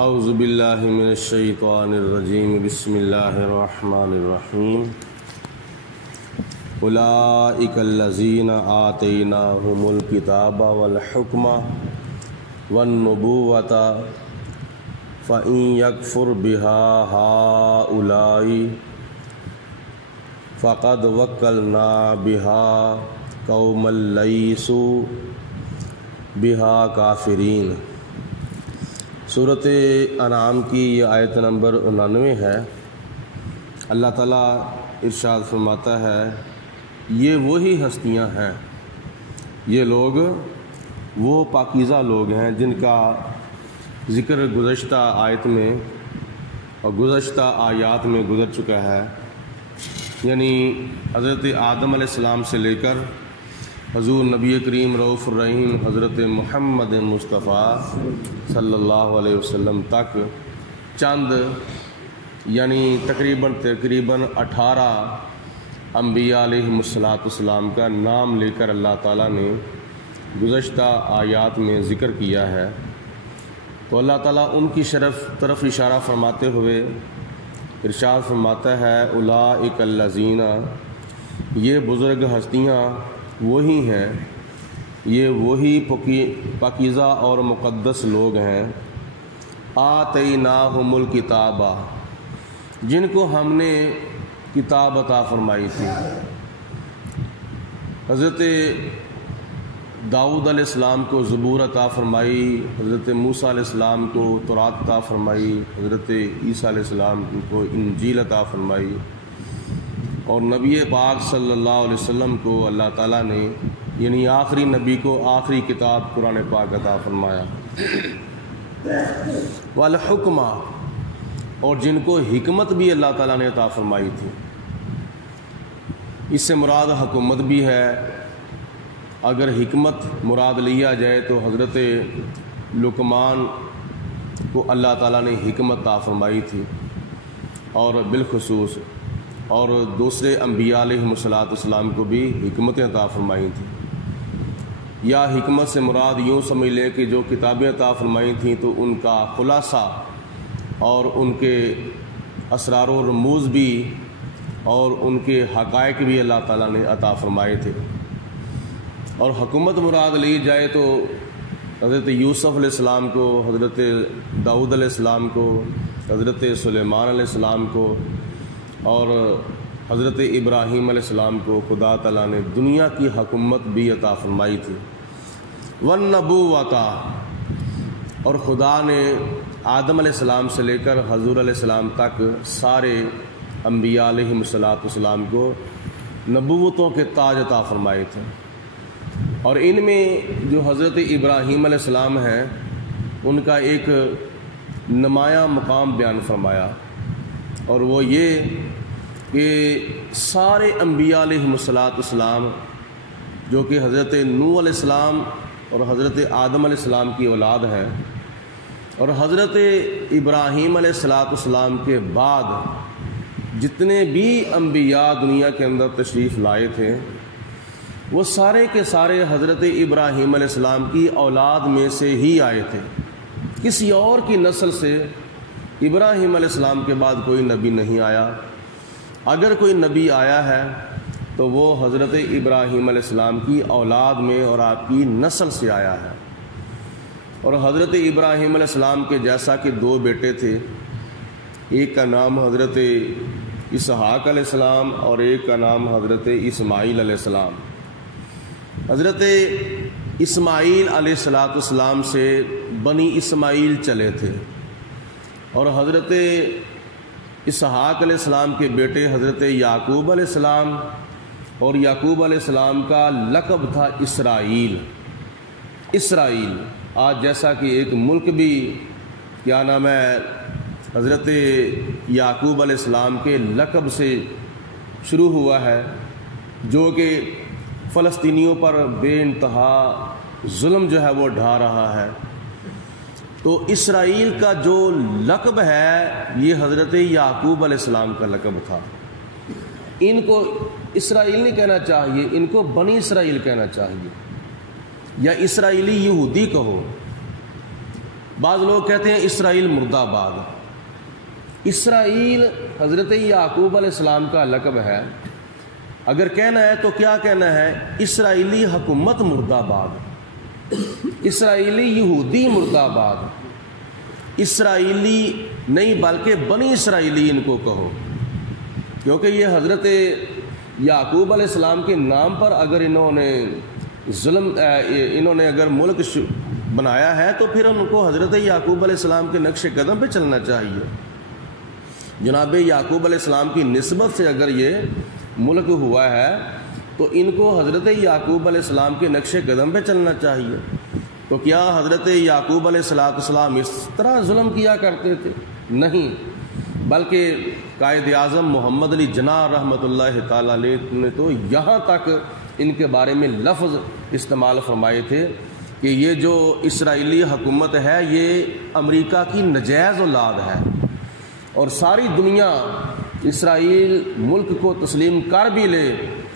اعوذ باللہ من الشیطان الرجیم بسم اللہ الرحمن الرحیم اولئک الذین آتیناہم الکتاب والحکم والنبوۃ فإن یکفر بها ہؤلاء فقد وکلنا بها قوما لیسوا بها کافرین۔ سورۃ انعام کی یہ آیت نمبر 99 ہے۔ اللہ تعالیٰ ارشاد فرماتا ہے یہ وہی ہستیاں ہیں، یہ لوگ وہ پاکیزہ لوگ ہیں جن کا ذکر گزشتہ آیت میں اور گزشتہ آیات میں گزر چکا ہے، یعنی حضرت آدم علیہ السلام سے لے کر حضور نبی کریم رؤوف الرحیم حضرت محمد مصطفیٰ صلی اللہ علیہ وسلم تک چند یعنی تقریباً 18 انبیاء علیہم السلام کا نام لے کر اللہ تعالیٰ نے گزشتہ آیات میں ذکر کیا ہے۔ تو اللہ تعالیٰ ان کی طرف اشارہ فرماتے ہوئے ارشاد فرماتا ہے اولئک الذین، یہ بزرگ ہستیاں وہی ہیں، یہ وہی پاکیزہ اور مقدس لوگ ہیں، آتیناہم الکتاب، جن کو ہم نے کتاب عطا فرمائی تھی۔ حضرت داؤد علیہ السلام کو زبور عطا فرمائی، حضرت موسیٰ علیہ السلام کو تورات عطا فرمائی، حضرت عیسیٰ علیہ السلام کو انجیل عطا فرمائی، اور نبی پاک صلی اللہ علیہ وسلم کو اللہ تعالیٰ نے یعنی آخری نبی کو آخری کتاب قرآن پاک عطا فرمایا، والحکمہ، اور جن کو حکمت بھی اللہ تعالیٰ نے عطا فرمائی تھی۔ اس سے مراد حکومت بھی ہے۔ اگر حکمت مراد لیا جائے تو حضرت لقمان کو اللہ تعالیٰ نے حکمت عطا فرمائی تھی، اور بالخصوص اور دوسرے انبیاء علیہم السلام کو بھی حکمتیں عطا فرمائی تھیں۔ یا حکمت سے مراد یوں سمجھ لیں کہ جو کتابیں عطا فرمائی تھیں تو ان کا خلاصہ اور ان کے اسرار و رموز بھی اور ان کے حقائق بھی اللہ تعالیٰ نے عطا فرمائے تھے۔ اور حکومت مراد لی جائے تو حضرت یوسف علیہ السلام کو، حضرت داؤد علیہ السلام کو، حضرت سلیمان علیہ السلام کو اور حضرت ابراہیم علیہ السلام کو خدا تعالیٰ نے دنیا کی حکومت بھی عطا فرمائی تھی۔ والنبوۃ، اور خدا نے آدم علیہ السلام سے لے کر حضور علیہ السلام تک سارے انبیاء علیہم السلام کو نبوتوں کے تاج عطا فرمائے تھے، اور ان میں جو حضرت ابراہیم علیہ السلام ہیں ان کا ایک نمایاں مقام بیان فرمایا، اور وہ یہ کہ سارے انبیاء علیہم السلام جو کہ حضرت نوح علیہ السلام اور حضرت آدم علیہ السلام کی اولاد ہے، اور حضرت ابراہیم علیہ السلام کے بعد جتنے بھی انبیاء دنیا کے اندر تشریف لائے تھے وہ سارے کے سارے حضرت ابراہیم علیہ السلام کی اولاد میں سے ہی آئے تھے۔ کسی اور کی نسل سے ابراہیم علیہ السلام کے بعد کوئی نبی نہیں آیا۔ اگر کوئی نبی آیا ہے تو وہ حضرت ابراہیم علیہ السلام کی اولاد میں اور آپ کی نسل سے آیا ہے۔ اور حضرت ابراہیم علیہ السلام کے جیسا کہ 2 بیٹے تھے، ایک کا نام حضرت اسحاق علیہ السلام اور ایک کا نام حضرت اسماعیل علیہ السلام۔ حضرت اسماعیل علیہ السلام سے بنی اسماعیل چلے تھے، اور حضرت اسحاق علیہ السلام کے بیٹے حضرت یعقوب علیہ السلام، اور یعقوب علیہ السلام کا لقب تھا اسرائیل۔ آج جیسا کہ ایک ملک بھی کیا نام ہے حضرت یعقوب علیہ السلام کے لقب سے شروع ہوا ہے، جو کہ فلسطینیوں پر بے انتہا ظلم جو ہے وہ ڈھا رہا ہے۔ تو اسرائیل کا جو لقب ہے یہ حضرت یعقوب علیہ السلام کا لقب تھا۔ ان کو اسرائیل نہیں کہنا چاہیے، ان کو بنی اسرائیل کہنا چاہیے، یا اسرائیلی یہودی کہو۔ بعض لوگ کہتے ہیں اسرائیل مردہ آباد۔ اسرائیل حضرت یعقوب علیہ السلام کا لقب ہے، اگر کہنا ہے تو کیا کہنا ہے؟ اسرائیلی حکومت مردہ آباد، اسرائیلی یہودی مردہ آباد، اسرائیلی نہیں بلکہ بنی اسرائیلی ان کو کہو، کیونکہ یہ حضرت یعقوب علیہ السلام کے نام پر اگر انہوں نے اگر ملک بنایا ہے تو پھر ان کو حضرت یعقوب علیہ السلام کے نقش قدم پہ چلنا چاہیے۔ جناب یعقوب علیہ السلام کی نسبت سے اگر یہ ملک ہوا ہے تو ان کو حضرت یعقوب علیہ السلام کے نقش قدم پہ چلنا چاہیے۔ تو کیا حضرت یعقوب علیہ السلام اس طرح ظلم کیا کرتے تھے؟ نہیں، بلکہ قائد اعظم محمد علی جناح رحمۃ اللہ تعالی علیہ نے تو یہاں تک ان کے بارے میں لفظ استعمال فرمائے تھے کہ یہ جو اسرائیلی حکومت ہے یہ امریکہ کی نجائز اولاد ہے، اور ساری دنیا اسرائیل ملک کو تسلیم کر بھی لے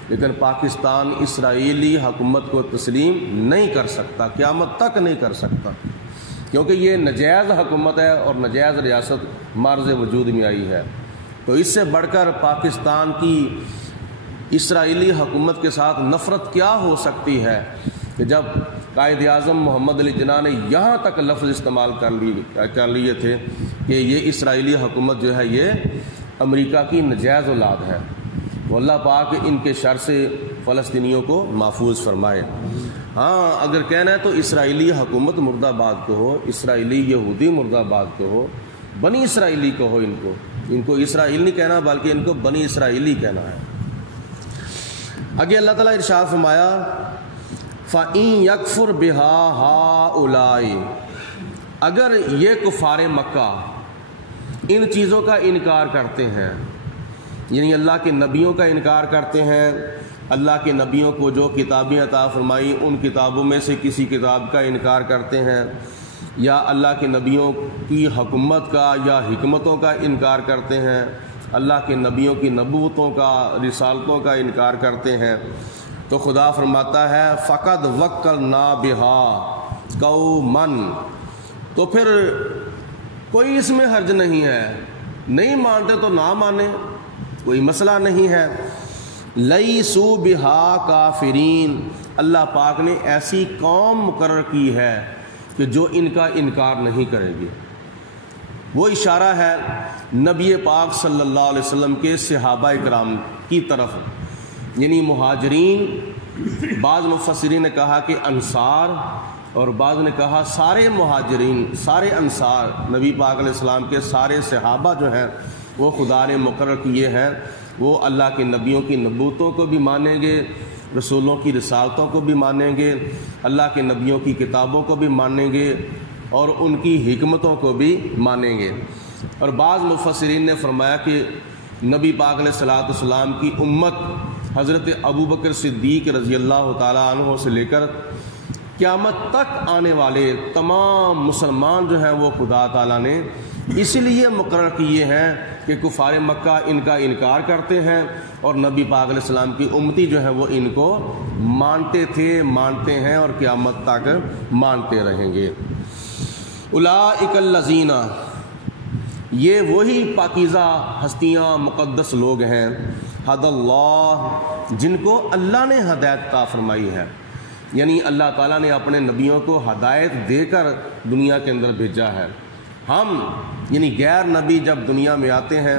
لیکن پاکستان اسرائیلی حکومت کو تسلیم نہیں کر سکتا، قیامت تک نہیں کر سکتا، کیونکہ یہ نجائز حکومت ہے اور نجائز ریاست معرض وجود میں آئی ہے۔ تو اس سے بڑھ کر پاکستان کی اسرائیلی حکومت کے ساتھ نفرت کیا ہو سکتی ہے کہ جب قائد اعظم محمد علی جناح نے یہاں تک لفظ استعمال کر لیے تھے کہ یہ اسرائیلی حکومت جو ہے یہ امریکہ کی نجائز اولاد ہے۔ تو اللہ پاک ان کے شر سے فلسطینیوں کو محفوظ فرمائے۔ ہاں اگر کہنا ہے تو اسرائیلی حکومت مردہ آباد کو ہو، اسرائیلی یہودی مردہ آباد کو ہو، بنی اسرائیلی کو ہو، ان کو اسرائیل نہیں کہنا بلکہ ان کو بنی اسرائیلی کہنا ہے۔ آگے اللہ تعالیٰ ارشاد فرمایا فَإِن يَكْفُرْ بِهَا هَؤُلَاءِ، اگر یہ کفار مکہ ان چیزوں کا انکار کرتے ہیں، یعنی اللہ کے نبیوں کا انکار کرتے ہیں، اللہ کے نبیوں کو جو کتابیں عطا فرمائی ان کتابوں میں سے کسی کتاب کا انکار کرتے ہیں، یا اللہ کے نبیوں کی حکومت کا یا حکمتوں کا انکار کرتے ہیں، اللہ کے نبیوں کی نبوتوں کا رسالتوں کا انکار کرتے ہیں، تو خدا فرماتا ہے فقد وکلنا بہا قوما، تو پھر کوئی اس میں حرج نہیں ہے، نہیں مانتے تو نہ مانے، کوئی مسئلہ نہیں ہے۔ لیسوا بہا کافرین، اللہ پاک نے ایسی قوم مقرر کی ہے کہ جو ان کا انکار نہیں کرے گی۔ وہ اشارہ ہے نبی پاک صلی اللہ علیہ وسلم کے صحابہ کرام کی طرف، یعنی مہاجرین، بعض مفسرین نے کہا کہ انصار، اور بعض نے کہا سارے مہاجرین، سارے انصار، نبی پاک علیہ السلام کے سارے صحابہ جو ہیں وہ خدا نے مقرر کیے ہیں، وہ اللہ کے نبیوں کی نبوتوں کو بھی مانیں گے، رسولوں کی رسالتوں کو بھی مانیں گے، اللہ کے نبیوں کی کتابوں کو بھی مانیں گے، اور ان کی حکمتوں کو بھی مانیں گے۔ اور بعض مفسرین نے فرمایا کہ نبی پاک علیہ السلام کی امت حضرت ابوبکر صدیق رضی اللہ تعالیٰ عنہ سے لے کر قیامت تک آنے والے تمام مسلمان جو ہیں وہ خدا تعالیٰ نے اس لیے مقرر کیے ہیں کہ کفار مکہ ان کا انکار کرتے ہیں، اور نبی پاک علیہ السلام کی امتی جو ہے وہ ان کو مانتے تھے، مانتے ہیں، اور قیامت تک مانتے رہیں گے۔ اولئک الذین، یہ وہی پاکیزہ ہستیاں مقدس لوگ ہیں، ہدی اللہ، جن کو اللہ نے ہدایت عطا فرمائی ہے، یعنی اللہ تعالیٰ نے اپنے نبیوں کو ہدایت دے کر دنیا کے اندر بھیجا ہے۔ ہم یعنی غیر نبی جب دنیا میں آتے ہیں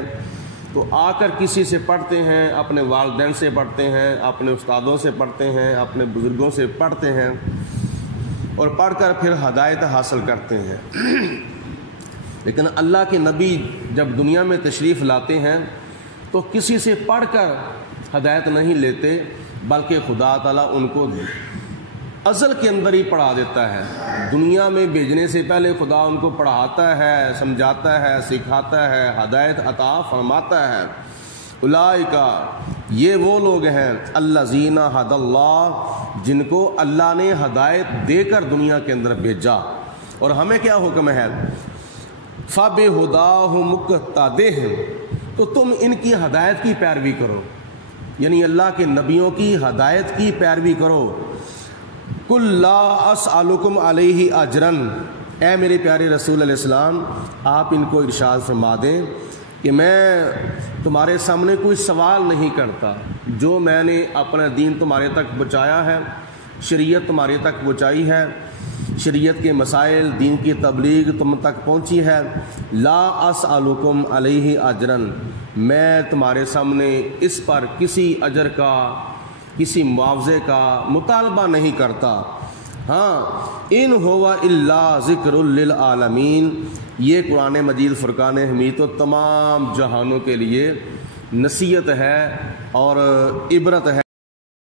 تو آ کر کسی سے پڑھتے ہیں، اپنے والدین سے پڑھتے ہیں، اپنے استادوں سے پڑھتے ہیں، اپنے بزرگوں سے پڑھتے ہیں، اور پڑھ کر پھر ہدایت حاصل کرتے ہیں۔ لیکن اللہ کے نبی جب دنیا میں تشریف لاتے ہیں تو کسی سے پڑھ کر ہدایت نہیں لیتے، بلکہ خدا تعالیٰ ان کو ازل کے اندر ہی پڑھا دیتا ہے۔ دنیا میں بھیجنے سے پہلے خدا ان کو پڑھاتا ہے، سمجھاتا ہے، سکھاتا ہے، ہدایت عطا فرماتا ہے۔ اولئک، یہ وہ لوگ ہیں الذین ھدی اللہ، جن کو اللہ نے ہدایت دے کر دنیا کے اندر بھیجا۔ اور ہمیں کیا حکم ہے؟ فَبِہُدَاہُ مُقْتَدِہ، تو تم ان کی ہدایت کی پیروی کرو، یعنی اللہ کے نبیوں کی ہدایت کی پیروی کرو۔ قُل لَا أَسْأَلُكُمْ عَلَيْهِ أَجْرًا، اے میرے پیارے رسول علیہ السلام آپ ان کو ارشاد فرما دیں کہ میں تمہارے سامنے کوئی سوال نہیں کرتا، جو میں نے اپنا دین تمہارے تک پہنچایا ہے، شریعت تمہارے تک پہنچائی ہے، شریعت کے مسائل، دین کی تبلیغ تم تک پہنچی ہے، لا اسألکم علیہ اجرن، میں تمہارے سامنے اس پر کسی اجر کا، کسی معاوضے کا مطالبہ نہیں کرتا۔ ہاں ان ہوا الا ذکر للعالمین، یہ قرآن مجید فرقان حمید تو تمام جہانوں کے لیے نصیحت ہے اور عبرت